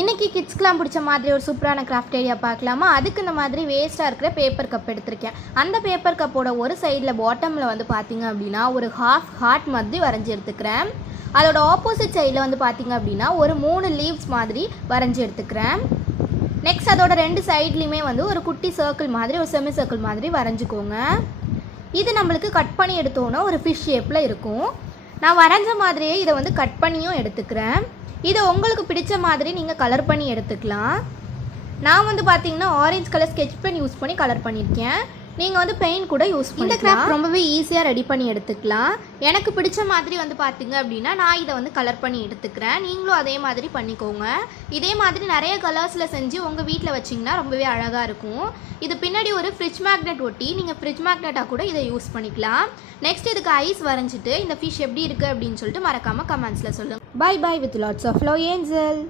இன்றைக்கி கிட்ஸ்க்கெலாம் பிடிச்ச மாதிரி ஒரு சூப்பரான கிராஃப்ட் ஐடியா பார்க்கலாமா? அதுக்கு இந்த மாதிரி வேஸ்ட்டாக இருக்கிற பேப்பர் கப் எடுத்திருக்கேன். அந்த பேப்பர் கப்போட ஒரு சைடில் பாட்டமில் வந்து பார்த்திங்க அப்படின்னா ஒரு ஹாஃப் ஹார்ட் மாதிரி வரைஞ்சி எடுத்துக்கிறேன். அதோட ஆப்போசிட் சைடில் வந்து பார்த்திங்க அப்படின்னா ஒரு 3 லீவ்ஸ் மாதிரி வரைஞ்சி எடுத்துக்கிறேன். நெக்ஸ்ட் அதோட 2 சைட்லேயுமே வந்து ஒரு குட்டி சர்க்கிள் மாதிரி ஒரு செமி சர்க்கிள் மாதிரி வரைஞ்சிக்கோங்க. இது நம்மளுக்கு கட் பண்ணி எடுத்தோன்னா ஒரு ஃபிஷ் ஷேப்பில் இருக்கும். நான் வரைஞ்ச மாதிரியே இதை வந்து கட் பண்ணியும் எடுத்துக்கிறேன். இதை உங்களுக்கு பிடிச்ச மாதிரி நீங்கள் கலர் பண்ணி எடுத்துக்கலாம். நான் வந்து பார்த்தீங்கன்னா orange colour sketch pen use பண்ணி கலர் பண்ணியிருக்கேன். நீங்கள் வந்து பெயிண்ட் கூட யூஸ் பண்ணி இந்த கிராஃப்ட் ரொம்பவே ஈஸியாக ரெடி பண்ணி எடுத்துக்கலாம். எனக்கு பிடிச்ச மாதிரி வந்து பார்த்தீங்க அப்படின்னா நான் இதை வந்து கலர் பண்ணி எடுத்துக்கிறேன். நீங்களும் அதே மாதிரி பண்ணிக்கோங்க. இதே மாதிரி நிறைய கலர்ஸில் செஞ்சு உங்கள் வீட்டில் வச்சிங்கன்னா ரொம்பவே அழகாக இருக்கும். இது பின்னாடி ஒரு ஃப்ரிட்ஜ் மேக்னெட் ஒட்டி நீங்கள் ஃப்ரிட்ஜ் மேக்னெட்டாக கூட இதை யூஸ் பண்ணிக்கலாம். நெக்ஸ்ட் இதுக்கு ஐஸ் வரைஞ்சிட்டு இந்த ஃபிஷ் எப்படி இருக்குது அப்படின்னு சொல்லிட்டு மறக்காமல் கமெண்ட்ஸில் சொல்லுங்கள். Bye bye with lots of love angel.